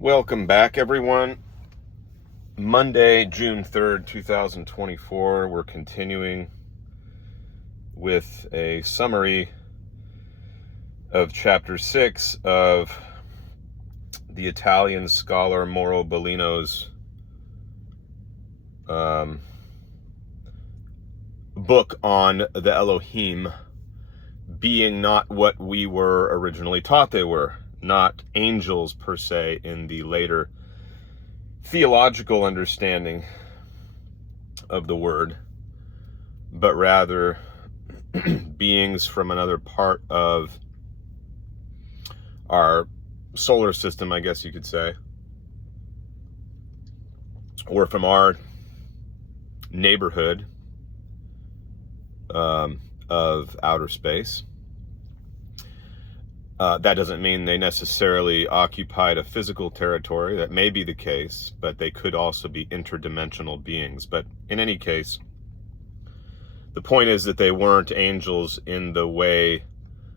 Welcome back, everyone. Monday, June 3rd, 2024. We're continuing with a summary of Chapter 6 of the Italian scholar Mauro Bellino's book on the Elohim being not what we were originally taught they were. Not angels per se in the later theological understanding of the word, but rather beings from another part of our solar system, I guess you could say, or from our neighborhood of outer space. That doesn't mean they necessarily occupied a physical territory. That may be the case, but they could also be interdimensional beings. But in any case, the point is that they weren't angels in the way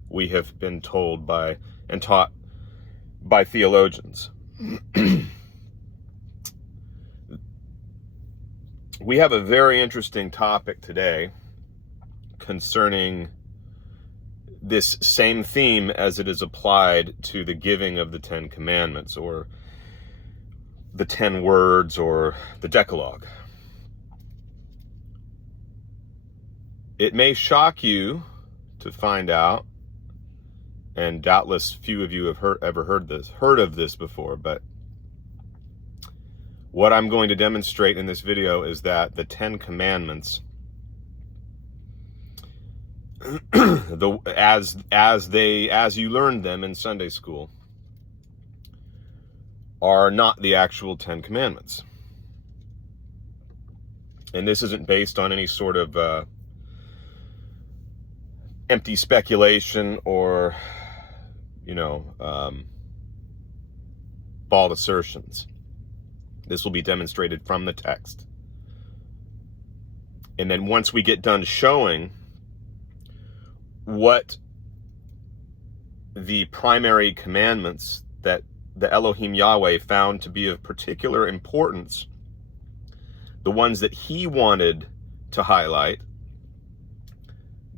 we have been told by and taught by theologians. We have a very interesting topic today concerning this same theme as it is applied to the giving of the 10 Commandments, or the 10 words, or the Decalogue. It may shock you to find out, and doubtless few of you have ever heard of this before, but what I'm going to demonstrate in this video is that the 10 Commandments, as you learned them in Sunday school, are not the actual 10 Commandments. And this isn't based on any sort of empty speculation or, bald assertions. This will be demonstrated from the text. And then once we get done showing what the primary commandments that the Elohim Yahweh found to be of particular importance, the ones that he wanted to highlight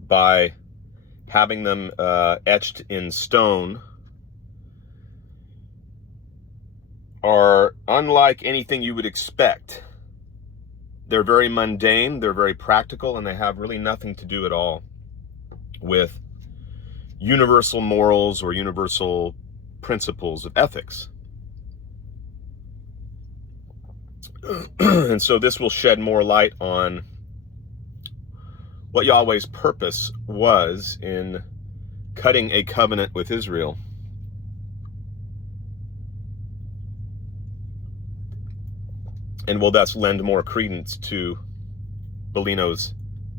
by having them etched in stone, are unlike anything you would expect. They're very mundane, they're very practical, and they have really nothing to do at all with universal morals or universal principles of ethics. And so this will shed more light on what Yahweh's purpose was in cutting a covenant with Israel. And will thus lend more credence to Bellino's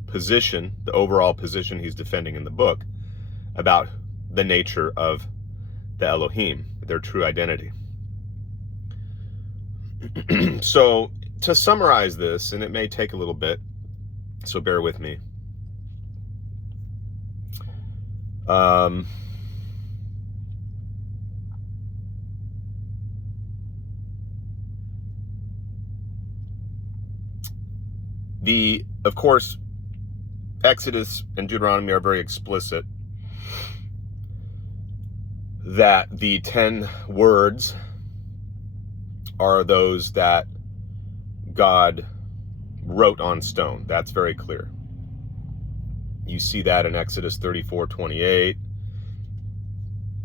position, the overall position he's defending in the book, about the nature of the Elohim, their true identity. So, to summarize this, and it may take a little bit, so bear with me. Of course, Exodus and Deuteronomy are very explicit that the 10 words are those that God wrote on stone. That's very clear. You see that in Exodus 34:28,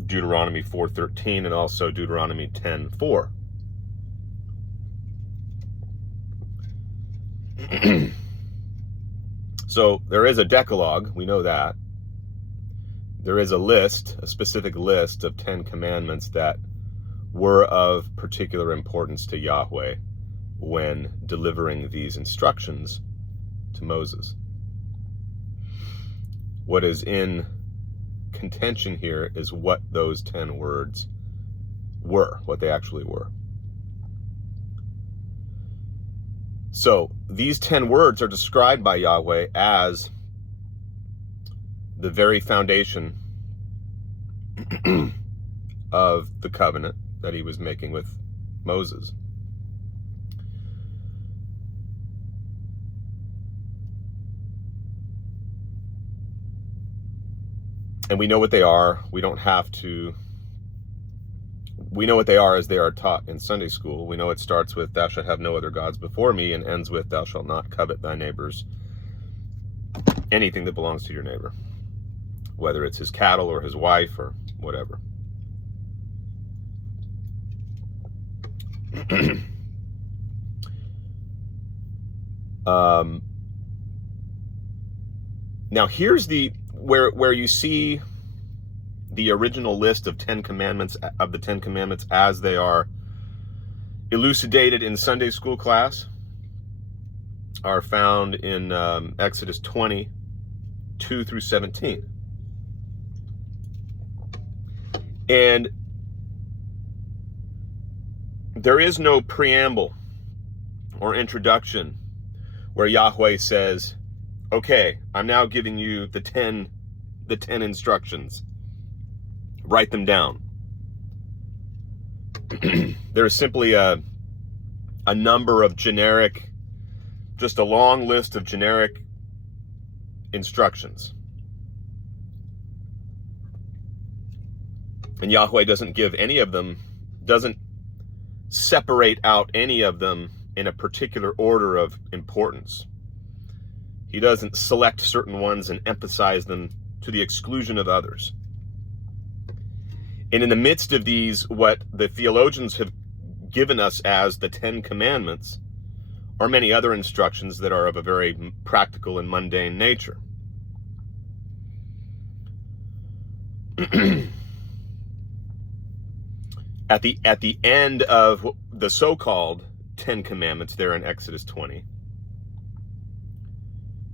Deuteronomy 4:13, and also Deuteronomy 10:4. So there is a Decalogue, we know that. There is a list, a specific list of 10 commandments that were of particular importance to Yahweh when delivering these instructions to Moses. What is in contention here is what those 10 words were, what they actually were. So these 10 words are described by Yahweh as the very foundation of the covenant that he was making with Moses. And we know what they are. We don't have to. We know what they are as they are taught in Sunday school. We know it starts with, thou shalt have no other gods before me, and ends with, thou shalt not covet thy neighbor's anything that belongs to your neighbor, whether it's his cattle or his wife or whatever. Now here's where you see the original list of the Ten Commandments as they are elucidated in Sunday school class are found in Exodus 20, 2 through 17. And there is no preamble or introduction where Yahweh says, okay, I'm now giving you the 10 instructions. Write them down. There's simply a number of generic, just a long list of generic instructions. And Yahweh doesn't give any of them, doesn't separate out any of them in a particular order of importance. He doesn't select certain ones and emphasize them to the exclusion of others. And in the midst of these, what the theologians have given us as the 10 Commandments are many other instructions that are of a very practical and mundane nature. At the end of the so-called 10 Commandments there in Exodus 20,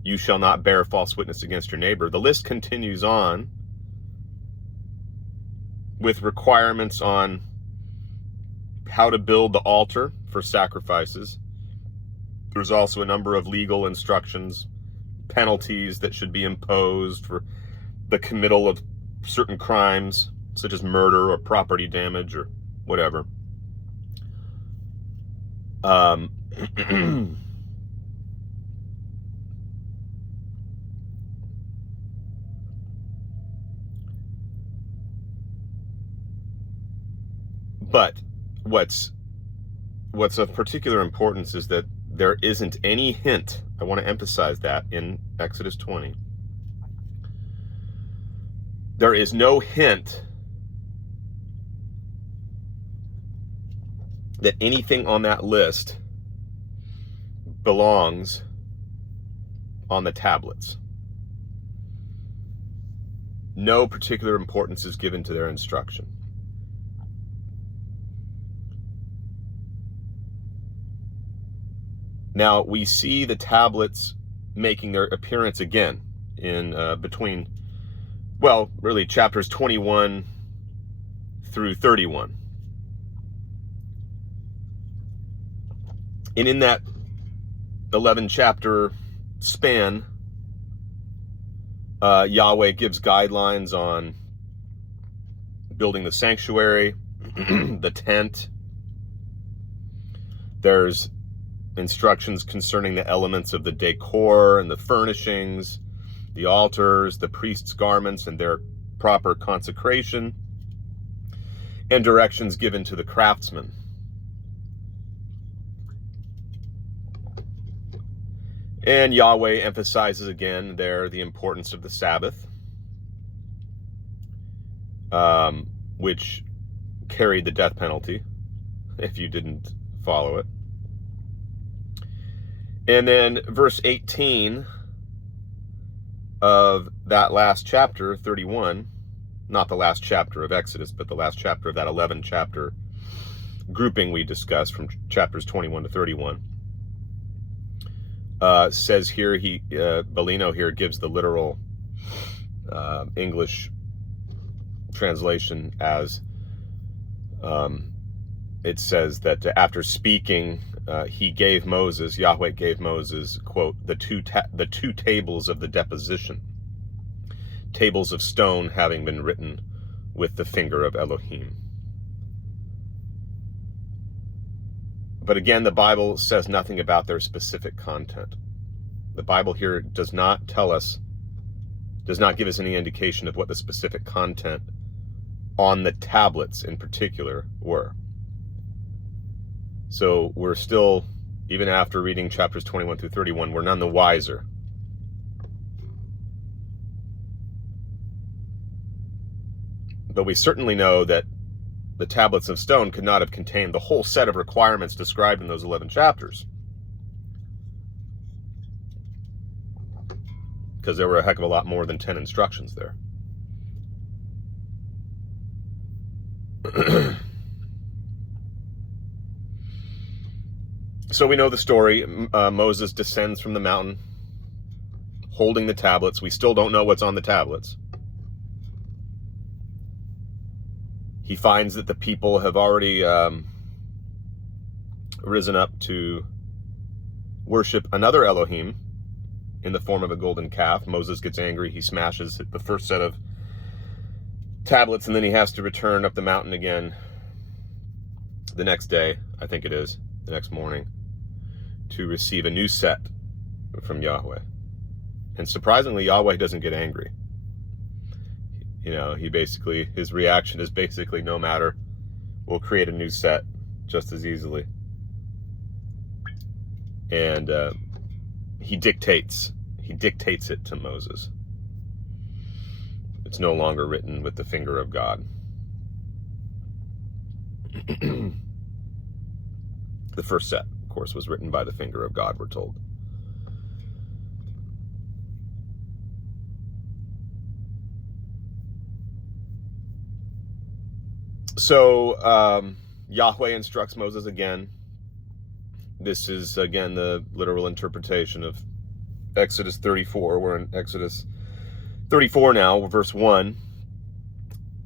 you shall not bear false witness against your neighbor. The list continues on with requirements on how to build the altar for sacrifices. There's also a number of legal instructions, penalties that should be imposed for the committal of certain crimes, such as murder or property damage or whatever. But what's of particular importance is that there isn't any hint, I want to emphasize that, in Exodus 20. There is no hint that anything on that list belongs on the tablets. No particular importance is given to their instruction. Now, we see the tablets making their appearance again in between, well, really chapters 21 through 31. And in that 11-chapter span, Yahweh gives guidelines on building the sanctuary, the tent. There's instructions concerning the elements of the decor and the furnishings, the altars, the priest's garments and their proper consecration, and directions given to the craftsmen. And Yahweh emphasizes again there the importance of the Sabbath, which carried the death penalty if you didn't follow it. And then verse 18 of that last chapter, 31, not the last chapter of Exodus, but the last chapter of that 11-chapter grouping we discussed from chapters 21 to 31, says here, Bellino here gives the literal English translation as, it says that after speaking, Yahweh gave Moses, quote, the two tables of the deposition, tables of stone having been written with the finger of Elohim. But again, the Bible says nothing about their specific content. The Bible here does not give us any indication of what the specific content on the tablets in particular were. So we're still, even after reading chapters 21 through 31, we're none the wiser. But we certainly know that the tablets of stone could not have contained the whole set of requirements described in those 11 chapters, because there were a heck of a lot more than 10 instructions there. So we know the story. Moses descends from the mountain holding the tablets. We still don't know what's on the tablets. He finds that the people have already risen up to worship another Elohim in the form of a golden calf. Moses gets angry. He smashes the first set of tablets, and then he has to return up the mountain again the next day, I think it is, the next morning, to receive a new set from Yahweh. And surprisingly, Yahweh doesn't get angry. You know, his reaction is basically, no matter, we'll create a new set just as easily. And he dictates it to Moses. It's no longer written with the finger of God. The first set, of course, was written by the finger of God, we're told. So Yahweh instructs Moses again. This is, again, the literal interpretation of Exodus 34. We're in Exodus 34 now, verse 1.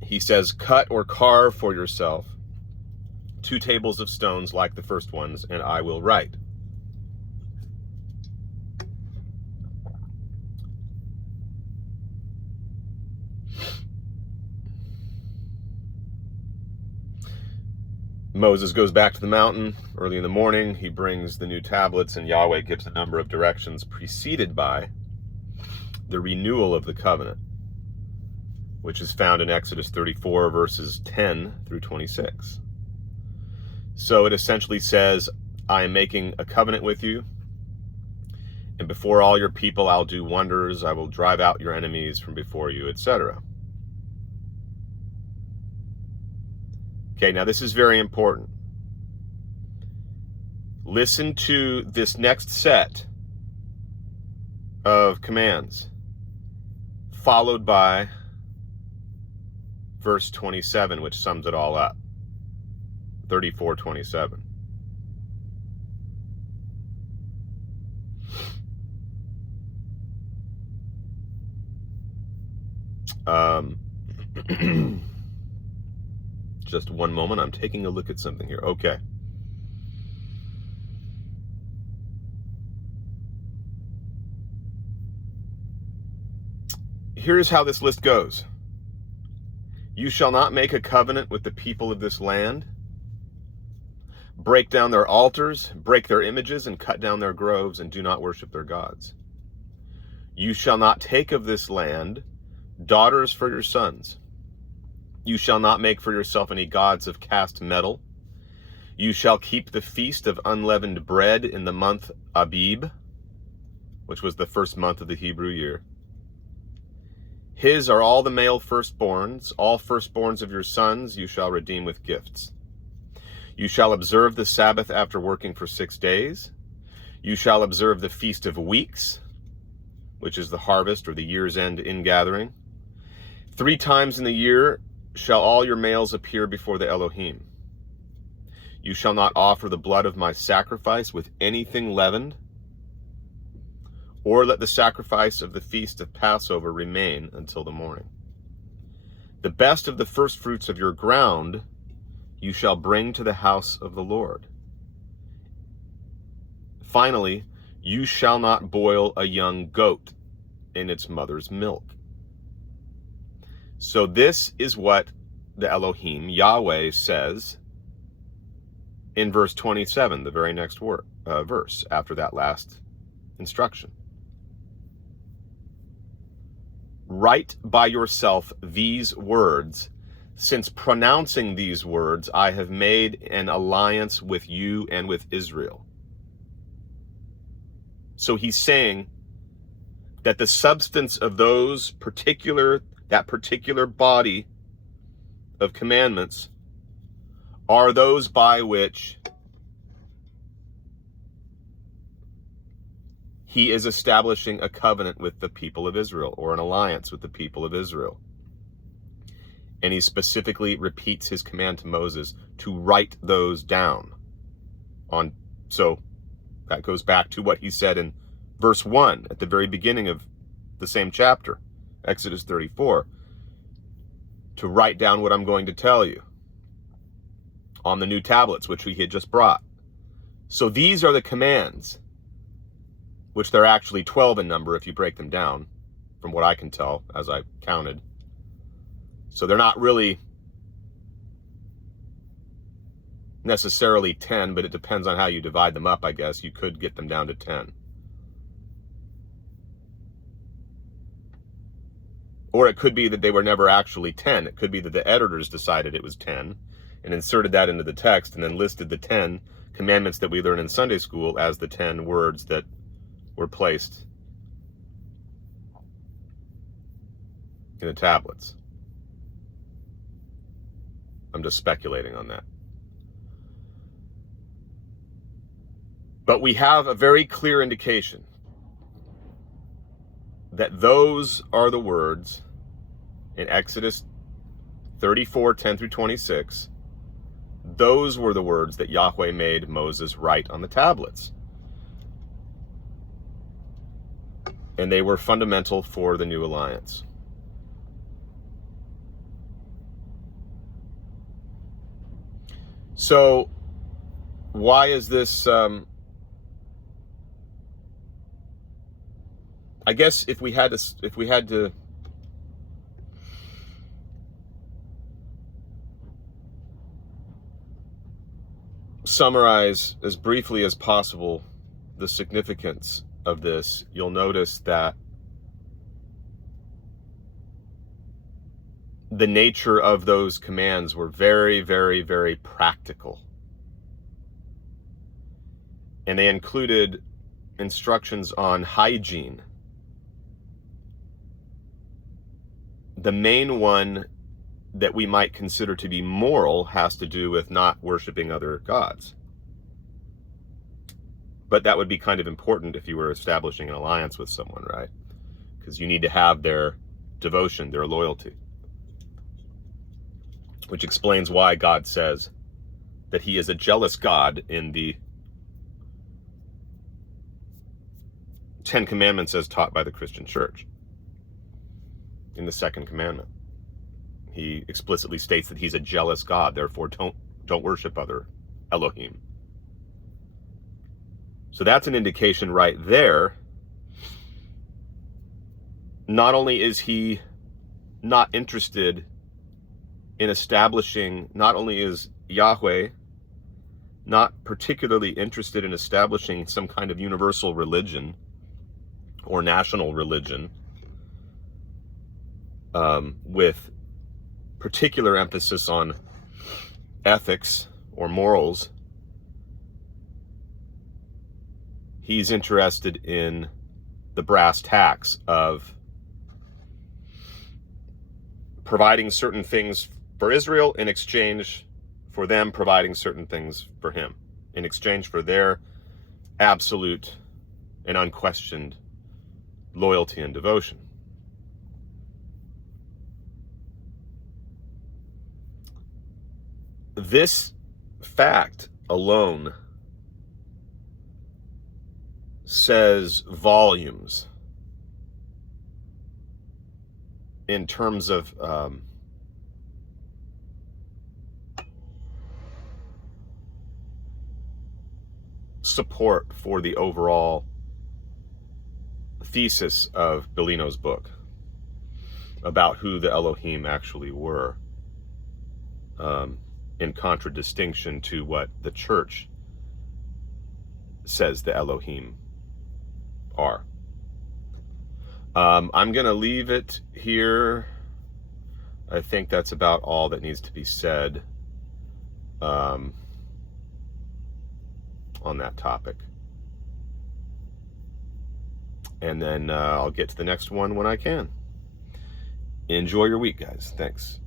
He says, "Cut or carve for yourself 2 tables of stones like the first ones, and I will write." Moses goes back to the mountain early in the morning. He brings the new tablets, and Yahweh gives a number of directions preceded by the renewal of the covenant, which is found in Exodus 34, verses 10 through 26. So it essentially says, I am making a covenant with you, and before all your people I'll do wonders. I will drive out your enemies from before you, etc. Okay, now this is very important. Listen to this next set of commands, followed by verse 27, which sums it all up. 34:27. Just one moment. I'm taking a look at something here. Okay. Here's how this list goes. You shall not make a covenant with the people of this land, break down their altars, break their images, and cut down their groves, and do not worship their gods. You shall not take of this land daughters for your sons. You shall not make for yourself any gods of cast metal. You shall keep the feast of unleavened bread in the month Abib, which was the first month of the Hebrew year. His are all the male firstborns. All firstborns of your sons you shall redeem with gifts. You shall observe the Sabbath after working for 6 days. You shall observe the Feast of Weeks, which is the harvest or the year's end ingathering. 3 times in the year shall all your males appear before the Elohim. You shall not offer the blood of my sacrifice with anything leavened, or let the sacrifice of the feast of Passover remain until the morning. The best of the first fruits of your ground you shall bring to the house of the Lord. Finally, you shall not boil a young goat in its mother's milk. So this is what the Elohim, Yahweh, says in verse 27, the very next verse after that last instruction. Write by yourself these words, since pronouncing these words, I have made an alliance with you and with Israel. So he's saying that the substance of that particular body of commandments are those by which he is establishing a covenant with the people of Israel, or an alliance with the people of Israel. And he specifically repeats his command to Moses to write those down. So that goes back to what he said in verse 1 at the very beginning of the same chapter, Exodus 34, to write down what I'm going to tell you on the new tablets, which we had just brought. So these are the commands, which they're actually 12 in number if you break them down, from what I can tell as I counted. So they're not really necessarily 10, but it depends on how you divide them up, I guess. You could get them down to 10. Or it could be that they were never actually 10. It could be that the editors decided it was 10 and inserted that into the text and then listed the 10 commandments that we learn in Sunday school as the 10 words that were placed in the tablets. I'm just speculating on that. But we have a very clear indication that those are the words in Exodus 34, 10 through 26. Those were the words that Yahweh made Moses write on the tablets. And they were fundamental for the new alliance. So, why is this, I guess if we had to summarize as briefly as possible the significance of this, you'll notice that the nature of those commands were very, very, very practical. And they included instructions on hygiene. The main one that we might consider to be moral has to do with not worshiping other gods. But that would be kind of important if you were establishing an alliance with someone, right? Because you need to have their devotion, their loyalty. Which explains why God says that he is a jealous God in the Ten Commandments as taught by the Christian Church. In the second commandment, he explicitly states that he's a jealous God, therefore don't worship other Elohim. So that's an indication right there. Not only is he not interested in establishing, not only is Yahweh not particularly interested in establishing some kind of universal religion or national religion with particular emphasis on ethics or morals. He's interested in the brass tacks of providing certain things for Israel in exchange for them providing certain things for him, in exchange for their absolute and unquestioned loyalty and devotion. This fact alone says volumes in terms of support for the overall thesis of Bellino's book about who the Elohim actually were. in contradistinction to what the church says the Elohim are. I'm going to leave it here. I think that's about all that needs to be said on that topic. And then I'll get to the next one when I can. Enjoy your week, guys. Thanks.